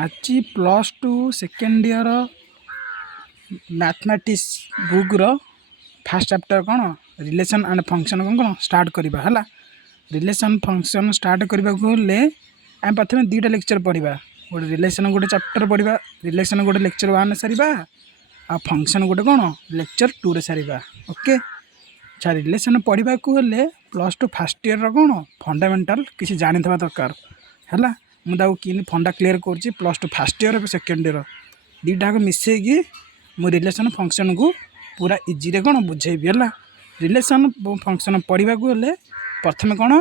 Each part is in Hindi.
आज +2 सेकेंड ईयर मैथमेटिक्स बुक रो फास्ट चैप्टर कौन रिलेशन एंड फंक्शन कौन स्टार्ट करवा है। रिलेशन फंक्शन स्टार्ट करने को आम प्रथम दुईटा लेक्चर पढ़ा गोटे रिलेशन गोटे चैप्टर पढ़ा रिलेशन गोटे लेक्चर 1 सारिबा आ फंक्शन गोटे कौन लेक्चर 2 रे सारिबा। ओके अच्छा रिलेशन पढ़ा को +2 फास्ट ईयर कौन फंडामेंटाल किसी जानी था दरकार है। मुझे कि फंडा क्लीयर कर +2 फास्ट ईयर सेकेंड ईयर दुईटा मिसेगी मु रिलेशन फंक्शन को पूरा इजी रे कौन बुझेबी है। रिलेशन फंक्शन पढ़ा को प्रथम कौन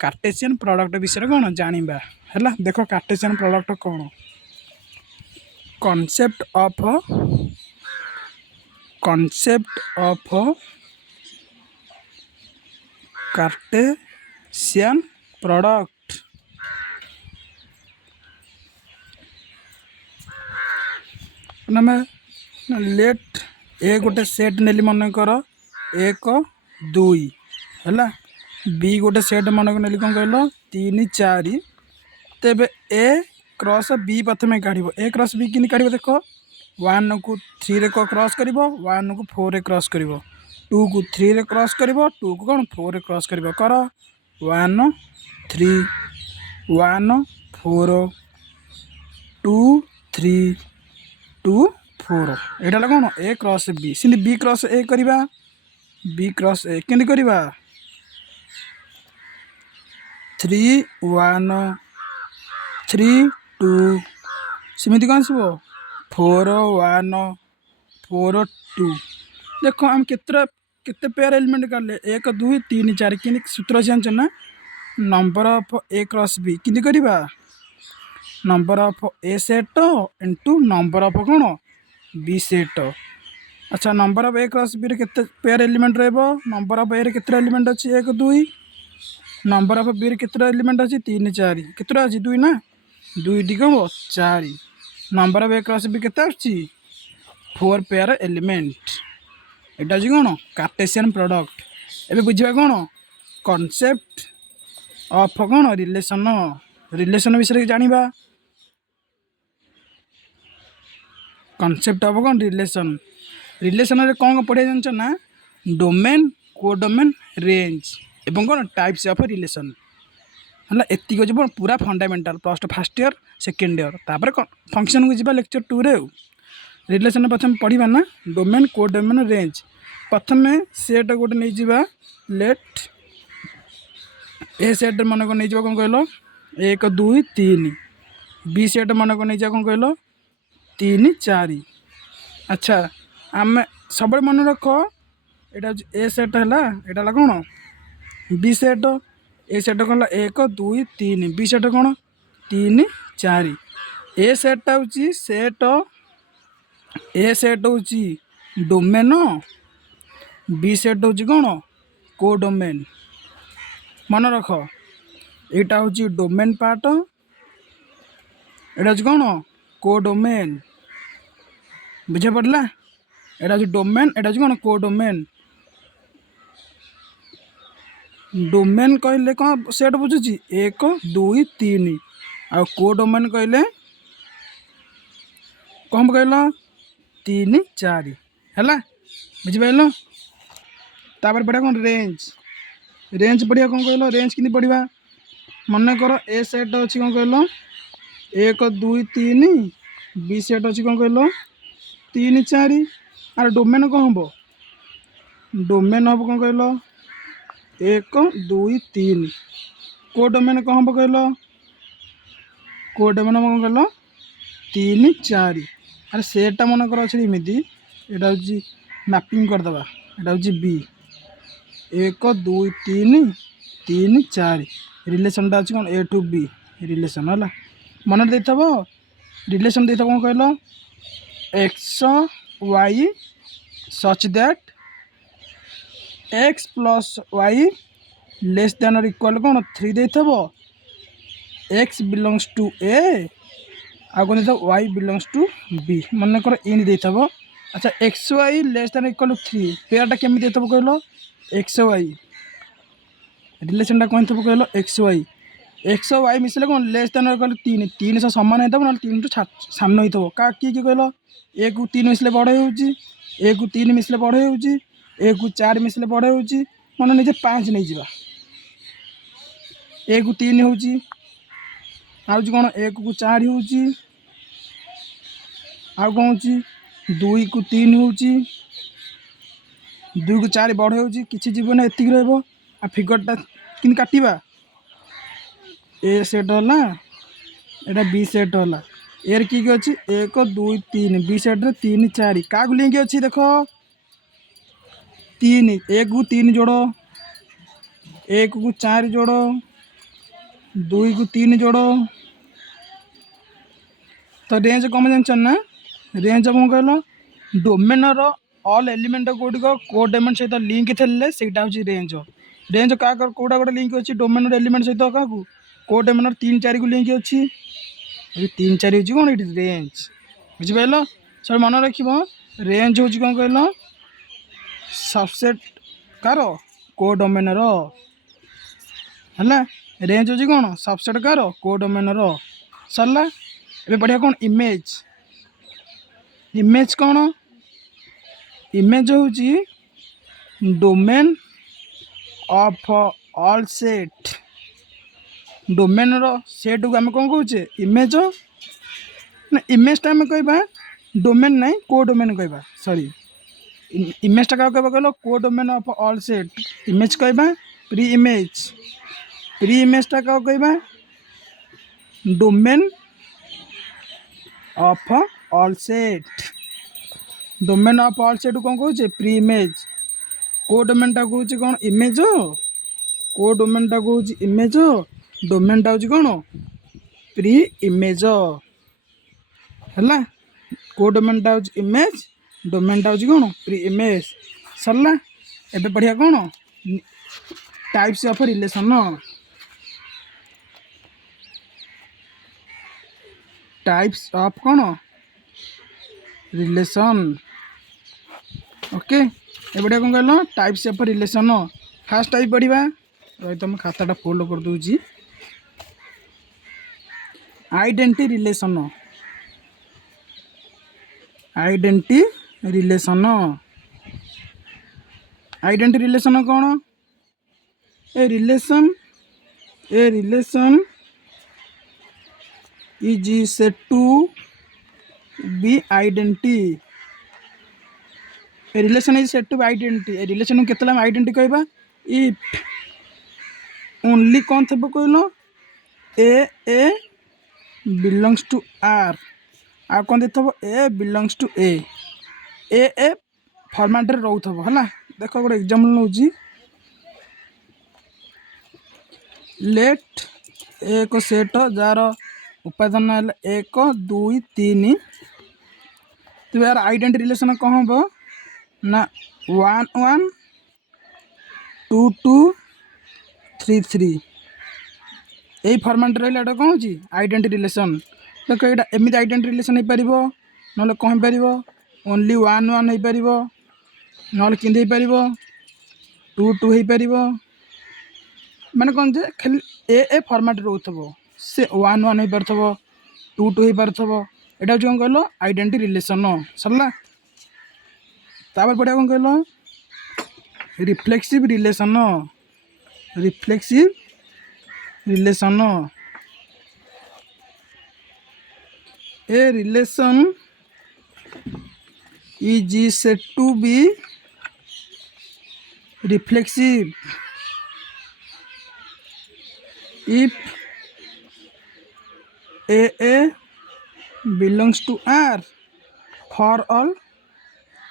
कार्टेशियन प्रोडक्ट विषय कौन जानिबा है। देख कार्टेशियन प्रोडक्ट कौन कॉन्सेप्ट ऑफ कार्टेशियन प्रोडक्ट नमे लेट ए गोटे सेट नेली मन कर 1 2 है बी गोटे सेट मन को नेली कौन कहल 3 4 तेबे ए क्रॉस बी प्रथम काढ़ ए क्रॉस बी कि काढ़ देख 1 को 3 रे क्रॉस कर 1 को 4 रे क्रॉस कर 2 को 3 रे क्रॉस कर 2 को कौन 4 रे क्रॉस कर 1 3 1 4 2 3 2 4 यहाँ कौन A cross B C B cross A करवा बी क्रॉस ए कि 3 1 3 2 सेमती कौन आसो 4 1 4 2 देख आम केते पेयर एलिमेंट काढले 1 2 3 4 कि सूत्र जान ना number of A cross B कि number of A set into number of कौन बी सेट। अच्छा number of A cross B रे पेयर एलिमेंट रहिबो नंबर ऑफ ए रे केते एलिमेंट अछि 1 2 नंबर ऑफ बी रे केते एलिमेंट अछि 3 4 केते अछि 2 ना 2 डी कम 4 number of A cross B केते अछि 4 पेयर एलिमेंट एटा अछि कौन कार्टेशियन प्रोडक्ट। एबे बुझिबा कौन कॉन्सेप्ट ऑफ कौन रिलेशन विषय जानिबा कॉन्सेप्ट ऑफ कौन रिलेशन रे कौन पढ़े जानछ ना डोमेन कोडोमेन रेंज एवं कौन टाइप्स ऑफ रिलेशन है। एतिक जो पूरा fundamental +2 fast year second year तापर फंक्शन को जी लेक्चर 2 रे रिलेशन प्रथम पढ़ा ना डोमेन कोडोमेन रेंज प्रथम सेट गोटे नहीं जावा लेट ए सेट मन को नहीं जावा कौन कहल 1 2 3 बी सेट मन को नहीं जा कौन कहल 3 4। अच्छा आम सब मन रख यहाँ ए सेट है यहाँ कौन बी सेट ए सेट कौन 1 2 3 बी सेट कौन 3 4 ए सेट हूँ सेट ए सेट हूँ डोमेन बी सेट हूँ कौन कोडोमेन मन रख यहाँ हूँ डोमेन पार्ट यहाँ कौन कोडोमेन बुझे पड़ला यहाँ हूँ डोमेन यहाँ कौन कोडोमेन डोमेन कहले कौन सेट बुझुची 1 2 3 आ कोडोमेन कहले कौन कहल 3 4 है बुझिपाल। तापर पढ़ा कौन रेंज पढ़िया कौन कहल रेंज कि पढ़ा मन कर ए सेट अच्छी कौन कहल 1 2 3 बी सेट अच्छी कौन कहल 3 4 आर डोमेन कौन हम डोमेन हम कौन कहल 1 2 3 कोडोमेन कौन हम कहल कोडोमेन कौन कहल 3 4 अरे सेटा मन कर अच्छे एमती यहाँ हूँ मैपिंग करदे यहाँ हूँ बी 1 2 3 3 4 रिलेशन अच्छी कौन ए टू बी रिलेशन है मन दे रिलेशन दे कौन कहल X Y such that X plus Y less than और इक्वल कौन 3 दे एक्स बिलोंग्स टू ए आ कौन दे वाई बिलोंग्स टू बी मन कर इन दे। अच्छा X Y less than equal 3 पेयरटा केमी दे कहल एक्स वाई रिलेशन कौन कहल एक्स वाई एक्स वाई मिसले कौन लेस देन कहले तीन तीन सह सामान होता ना तीन टू सामने होता क्या किए कहल ए को तीन मिसले बड़ हो ए को तीन मिसले बड़ हो ए को चार मिसले बड़ हो मन निजे पाँच नहीं जा ए को तीन हो कौन एक को चार हो कौन हो दुई को तीन हो दुई को चार बड़ हो कि जीवन एतिक रहा आ फिगरटा कि काटा ए सेट है एटा बी सेट है एर कि अच्छी एक दुई तीन बी सेट्रे तीन चार क्या लिंक अच्छी देख तीन एक को तीन जोड़ एक को चार जोड़ दुई को तीन जोड़ तो रेंज कम जान ना रेंज कौन कहल डोमेनर ऑल एलिमेंट गुड़िक कोड एलिमेंट सहित लिंक थे सेटा हूँ रेंज रेंज क्या कौटा गोटे लिंक अच्छी डोमेनर एलिमेंट सहित क्या कोड एलिमेंट तीन चार को लिंक अच्छी तीन चार हूँ कौन ये रेंज बुझिपाल सब मन रख रेंज हूँ कौन कहल सबसेट कार को डोमेनर है रेंज हूँ कौन सबसेट कार को डोमेनर सरला ए बढ़िया कौन इमेज इमेज कौन इमेज हूँ domain of all set domain set को आम कौन कहे इमेज ना इमेजटा आम कह डोमेन ना को डोमेन कह सॉरी इमेजटा क्या कह कहल को domain of all set image कह प्री इमेजटा क्या कह domain of all set domain of all set कौन कहे प्री इमेज को डोमेनटा कौन कौन इमेज को डोमेनटा कौन इमेज डोमेनटा हूँ कौन प्री इमेज है को डोमेनटा हूँ इमेज डोमेनटा हूँ कौन प्री इमेज सरला एबे बढ़िया कौन types of relation types of कौन रिलेशन ओके ए बढ़िया कौन कहल types of relation first type बढ़िया रही तुम खाताटा फोल्ड कर दूची identity relation identity relation identity relation कौन a relation is said to be identity a relation is said to be identity a relation को केतला आइडेंटिटी कहबा इफ ओनली कौन थे कहल ए बिलोंग्स टू आर आ कौन देव a belongs to A format रे रोथबो हला देखो गोटे एग्जांपल नउजी लेट एक सेट जार उपादान है एक दुई तीन तो यार आइडेंटिटी रिलेशन कौन हम ना 1 1 2 2 3 3 यही फॉर्मेट रहा कौन हो आइडेंटिटी रिलेशन देख ये एमती आइडेंटिटी रिलेशन हो पार ना कौन हो पार ओनली 1 1 हो पार ना कि हो पार 2 2 हो पार माने कौन जे खाली ए फॉर्मेट रोथबो से 1 1 हो पारथबो 2 2 हो पारथबो एटा हो कौन कहलो आइडेंटिटी रिलेशन सरला तापर बढ़िया कौन कहलो reflexive relation a relation is said to be reflexive if a belongs to r for all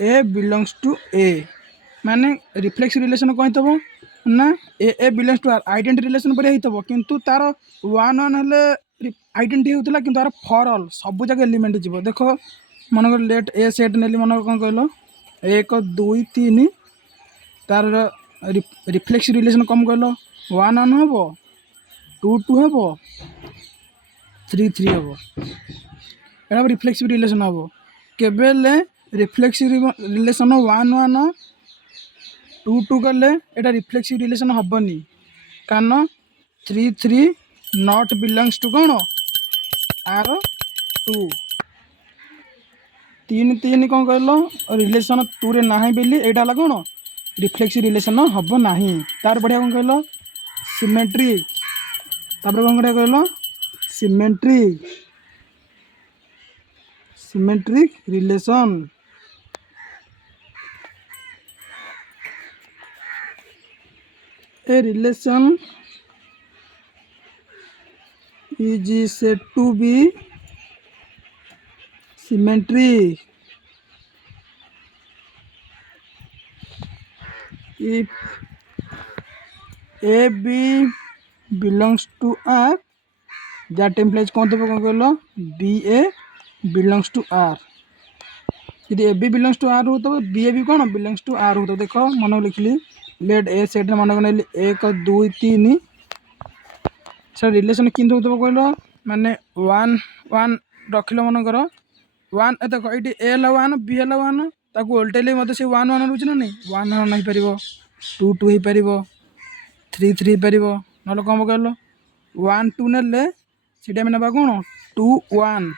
a belongs to a माने रिफ्लेक्सिव रिलेशन कौन थबो ना a belongs to R identity relation बढ़िया होता किंतु तार 1 1 हेले आइडेंटिटी होता कि तार फॉर ऑल सब जगह एलिमेंट जीव देख मन लेट ए सेट नेली मन कौन कहल 1 2 3 तार रिफ्लेक्सिव रिलेशन कम कहल 1 1 हम 2 2 हम 3 3 हम एटा रिफ्लेक्सिव रिलेशन हम केबेले रिफ्लेक्सिव रिलेशन 1 1 2 2 गले एटा रिफ्लेक्सिव रिलेशन हेनी कारण 3 3 नॉट बिलंग्स टू कौन आर टू तीन तीन कौन कह रिलेसन टू रे ना बोली यहाँ है कौन रिफ्लेक्सिव रिलेसन हम ना तार बढ़िया कौन कह सिमेट्रिक तापर कौन करा कह symmetric symmetric relation a relation is said to be symmetric if A B belongs to R that implies कौन तो कौन कहलो B A belongs to R यदि A B belongs to R हो तो B A भी कौन belongs to R हो तो देखो मन लिखली लेट ए सेट मन को एक दुई तीन सर रिलेसन कि कहल माने वन वन रखिल मनकर वन देख ये ए है वन बी है वन ताको ओल्टेले मत से वन वन रोचे ना नहीं वन वन हो पार टू टू हो पार थ्री थ्री हो पार ना कौन कहल वन टू ने सीटा ना कौन टू वन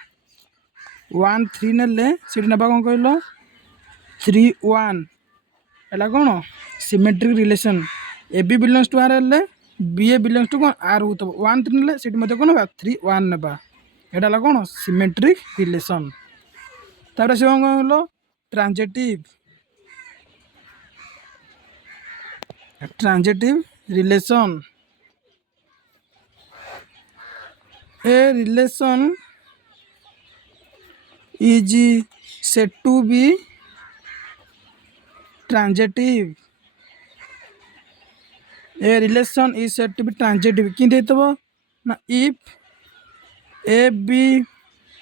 वन थ्री ने सीट ना कौन कहल थ्री वन है कौन symmetric relation a b belongs to R है बी ए बिलंग्स टू कौन आर हो तो वन थ्री ने सीट मत कौन थ्री वन ने यहाँ है कौन सिमेट्रिक रिलेशन तापर से कौन कहल transitive transitive relation a relation is said to be transitive a relation is said to be transitive कि ना if a b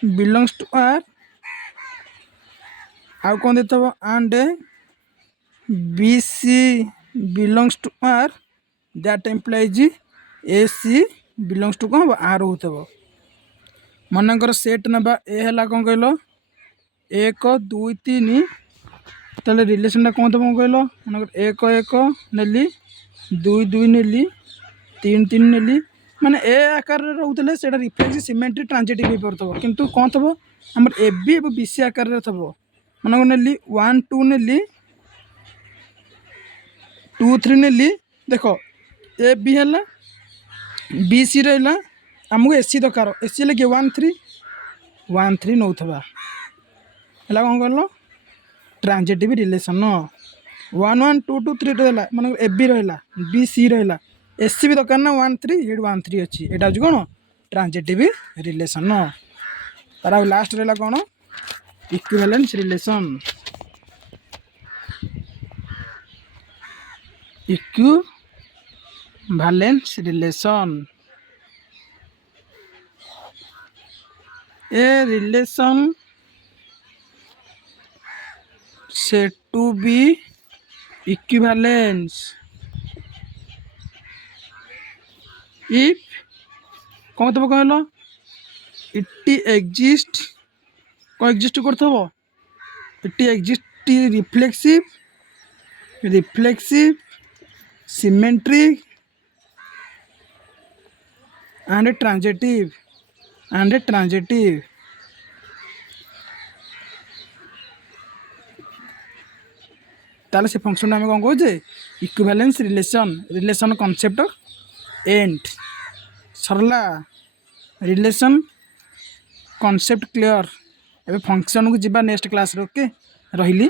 belongs to R आउ कौन देव and b c belongs to R that implies a c belongs to कौन आर हो मनकर सेट ना ए है कौन कहल एक दुई तीन ताले रिलेशन कौन तो कौन कहल मनकर एक एक नेली दुई दुई नेली तीन तीन नेली माने ए आकार रोते से रिफ्लेक्सिव सिमेट्रिक ट्रांजिटिव हो पार किंतु कौन थब आम ए बी और बी सी आकार थब मन को नेली वन टू नेली टू थ्री नेली देख ए बी है बी सी रहा आमको ए सी दरकार ए सी लगे वन थ्री नौ है कौन कहल transitive relation one one two two three रहा मन ए बी रहा बी सी रहा एस सी भी दरकार ना वन थ्री अच्छी यहाँ हूँ कौन ट्रांजिटिव रिलेशन तार लास्ट रहा कौन equivalence relation equivalence relation a relation said to be equivalence if कौन तब कहल इट एग्जिस्ट कौन एग्जिस्ट करथबो it exist reflexive symmetric and transitive ताले से फंक्शन आम कौन कहे इक्विवेलेंस रिलेशन कॉन्सेप्ट एंड सरला रिलेशन कॉन्सेप्ट क्लियर एबे फंक्शन को जीवा नेक्स्ट क्लास रे ओके रहिली।